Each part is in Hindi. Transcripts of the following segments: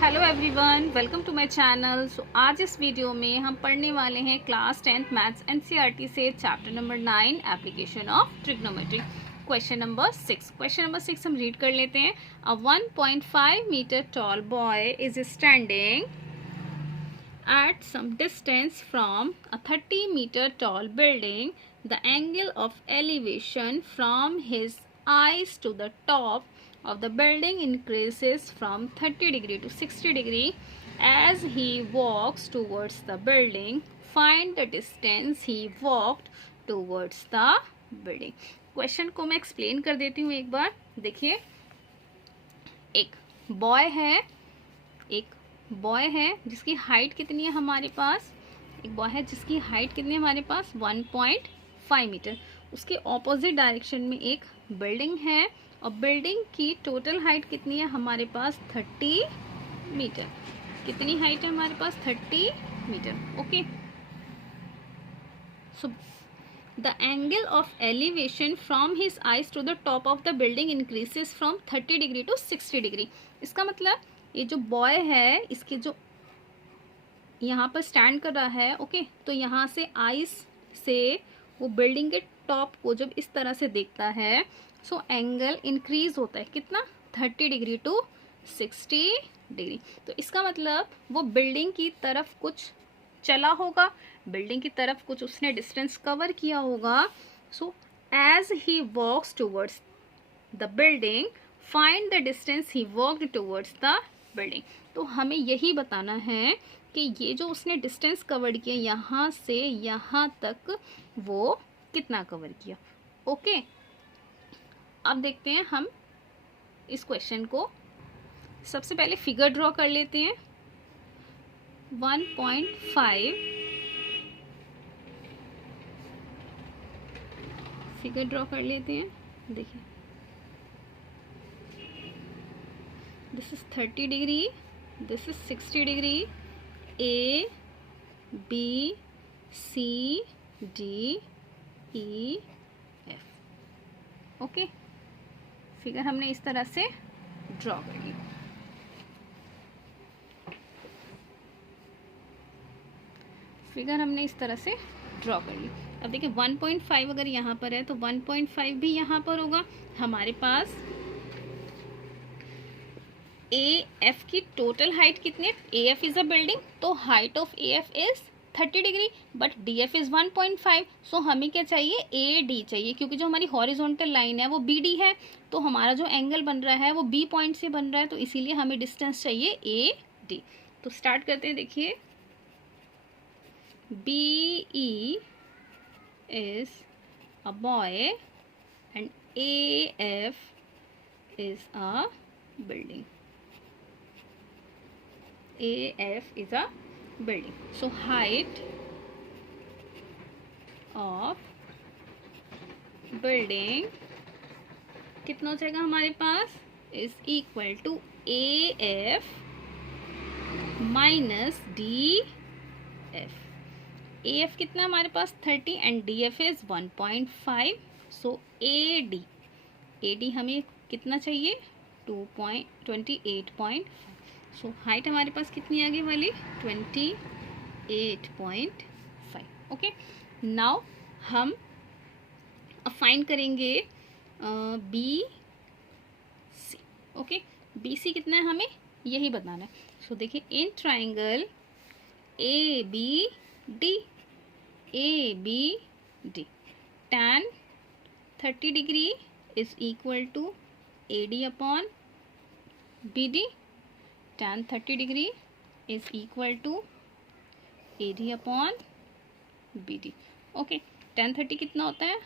Hello everyone, welcome to my channel. आज इस वीडियो में हम पढ़ने वाले हैं क्लास 10th मैथ्स एनसीईआरटी से chapter number 9 application of trigonometry. Question number 6 हम रीड कर लेते हैं। A 1.5 metre tall boy is standing at some distance from a 30 meter tall building. The angle of elevation from his eyes to the top of the building increases from 30 degree to 60 degree as he walks towards the building. Find the distance he walked towards the building. Question को मैं एक्सप्लेन कर देती हूँ एक बार। देखिए, एक बॉय है जिसकी हाइट कितनी है हमारे पास। एक बॉय है जिसकी हाइट कितनी है हमारे पास 1.5 मीटर। उसके ऑपोजिट डायरेक्शन में एक बिल्डिंग है और बिल्डिंग की टोटल हाइट कितनी है हमारे पास 30 मीटर। कितनी हाइट है हमारे पास 30 metre. Okay, so the angle of elevation from his eyes to the top of the building increases from 30 degree to 60 degree. इसका मतलब ये जो बॉय है इसके जो यहाँ पर स्टैंड कर रहा है, ओके, तो यहाँ से आइस से वो बिल्डिंग के टॉप को जब इस तरह से देखता है सो एंगल इंक्रीज होता है कितना 30 डिग्री टू 60 डिग्री। तो इसका मतलब वो बिल्डिंग की तरफ कुछ चला होगा, बिल्डिंग की तरफ कुछ उसने डिस्टेंस कवर किया होगा। So as he walks towards the building find the distance he walked towards the building. तो हमें यही बताना है कि ये जो उसने डिस्टेंस कवर किया यहाँ से यहाँ तक वो कितना कवर किया। ओके, अब देखते हैं हम इस क्वेश्चन को। सबसे पहले फिगर ड्रॉ कर लेते हैं। 1.5 फिगर ड्रॉ कर लेते हैं। देखिए, this is 30 degree, this is 60 degree, A, B, C, D, E, F। Okay, figure हमने इस तरह से ड्रॉ कर ली। फिगर हमने इस तरह से ड्रॉ कर ली। अब देखिए 1.5 अगर यहाँ पर है तो 1.5 भी यहाँ पर होगा। हमारे पास ए एफ की टोटल हाइट कितनी है। A F is a building, तो height of A F is 30 degree, but D F is 1.5। So हमें क्या चाहिए, ए डी चाहिए, क्योंकि जो हमारी हॉरिजॉन्टल लाइन है वो बी डी है, तो हमारा जो एंगल बन रहा है वो बी पॉइंट से बन रहा है, तो इसीलिए हमें डिस्टेंस चाहिए ए डी। तो स्टार्ट करते हैं। देखिए, B E is a boy and A F is a building. AF is a building. So height of building कितना हो जाएगा हमारे पास is equal to AF minus DF। AF कितना हमारे पास 30 and DF is 1.5। So AD हमें कितना चाहिए 28.5। सो हाइट हमारे पास कितनी आ गई वाली 28.5। ओके, नाउ हम अब फाइंड करेंगे B C. Okay, B C कितना है हमें यही बताना है। सो देखिए, in triangle A B D tan 30 degree is equal to A D upon B D. tan 30 degree is equal to A D upon B D. Okay, tan 30 कितना होता है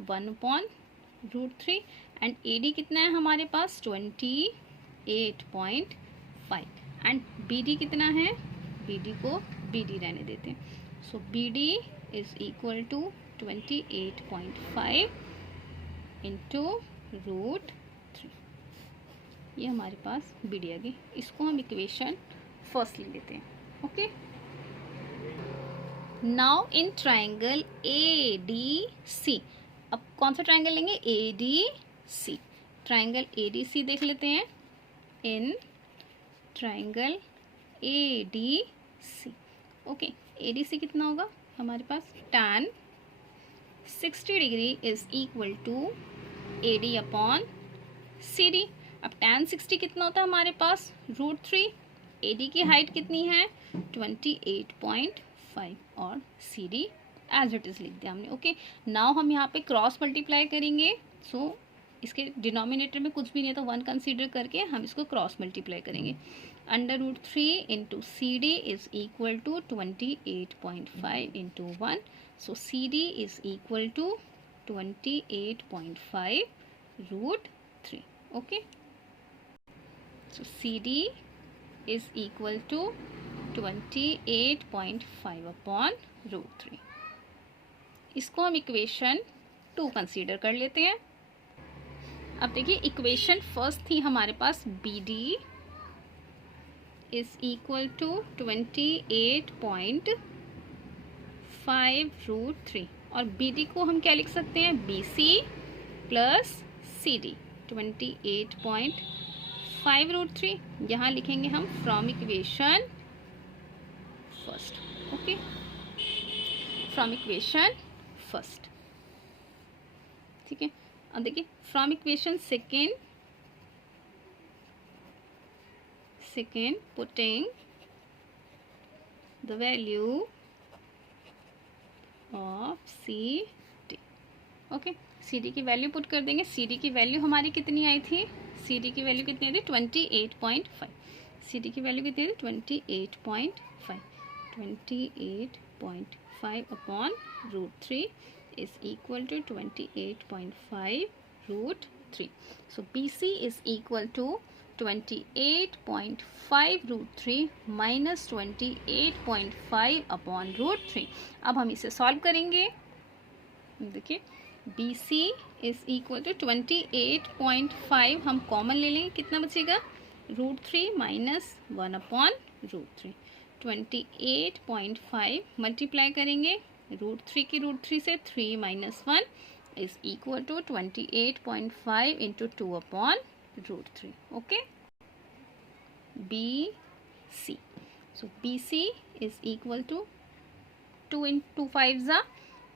1/√3 एंड ए डी कितना है हमारे पास 28.5 एंड बी डी कितना है, बी डी को बी डी रहने देते हैं। So B D is equal to 28.5 into √3। ये हमारे पास बी डी आ गई। इसको हम इक्वेशन फर्स्ट ले लेते हैं। Okay, now in triangle A D C, अब कौन सा ट्राइंगल लेंगे A D C. Triangle A D C देख लेते हैं। In triangle ADC। Okay, ADC कितना होगा हमारे पास, tan 60 degree is equal to AD upon CD। अब tan 60 कितना होता है हमारे पास, √3। AD की हाइट कितनी है 28.5 और CD एज इट इज़ लिख दिया हमने। ओके, नाउ हम यहाँ पे क्रॉस मल्टीप्लाई करेंगे। सो इसके डिनोमिनेटर में कुछ भी नहीं है तो 1 कंसीडर करके हम इसको क्रॉस मल्टीप्लाई करेंगे। √3 into CD is equal to 28.5 into 1। So CD is equal to 28.5 √3। Okay, so CD is equal to 28.5 upon √3। इसको हम इक्वेशन 2 कंसीडर कर लेते हैं। अब देखिए, इक्वेशन फर्स्ट थी हमारे पास BD इज इक्वल टू 28.5 √3 और BD को हम क्या लिख सकते हैं, BC प्लस CD 28.5 √3। यहाँ लिखेंगे हम from equation first. Okay, from equation first, ठीक है। अब देखिए, from equation second putting the value of CD। Okay, CD की वैल्यू पुट कर देंगे। CD की वैल्यू हमारी कितनी आई थी, CD की वैल्यू कितनी आई थी 28.5। CD की वैल्यू कितनी थी 28.5। 28.5 upon √3 is equal to 28.5 √3. So BC is equal to 28.5 √3 minus 28.5 upon √3। अब हम इसे सॉल्व करेंगे। देखिए, BC is equal to 28.5 हम कॉमन ले लेंगे, कितना बचेगा √3 माइनस 1 अपॉन √3। 28.5 मल्टीप्लाई करेंगे √3 की √3 से, 3 minus 1 is equal to 28.5 into 2 upon √3। Okay, BC। So BC is equal to 2 into 5 ज़ा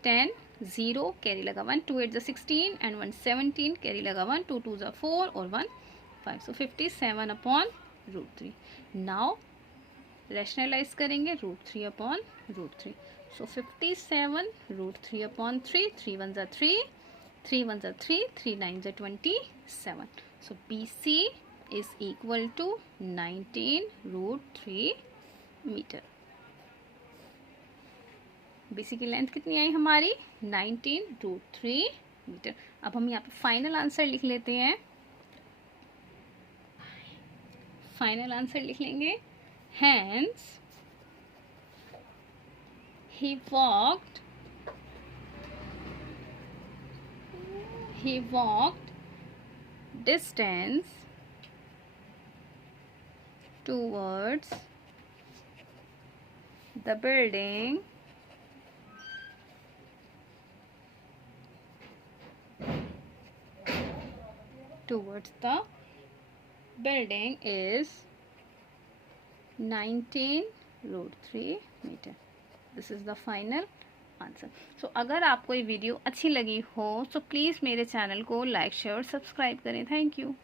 10, 0 कैरी लगा 1, 2 8 ज़ा 16 एंड 1 17 कैरी लगा 1, 2 2 ज़ा 4 और 1 5। सो 57 अपॉन √3। नाउ रैशनलाइज करेंगे √3 अपॉन √3। सो 57 √3 अपॉन 3, 3 1 ज़ा 3, 3 1 ज़ा 3, 3 9 ज़ा 27। So BC is equal to 19 √3 metre. BC की लेंथ कितनी आई हमारी 19 √3 मीटर। अब हम यहाँ पे फाइनल आंसर लिख लेते हैं। फाइनल आंसर लिख लेंगे, hence he walked distance towards the building is 19 √3 metre. This is the final answer. So अगर आपको ये वीडियो अच्छी लगी हो तो प्लीज़ मेरे चैनल को लाइक शेयर और सब्सक्राइब करें। Thank you.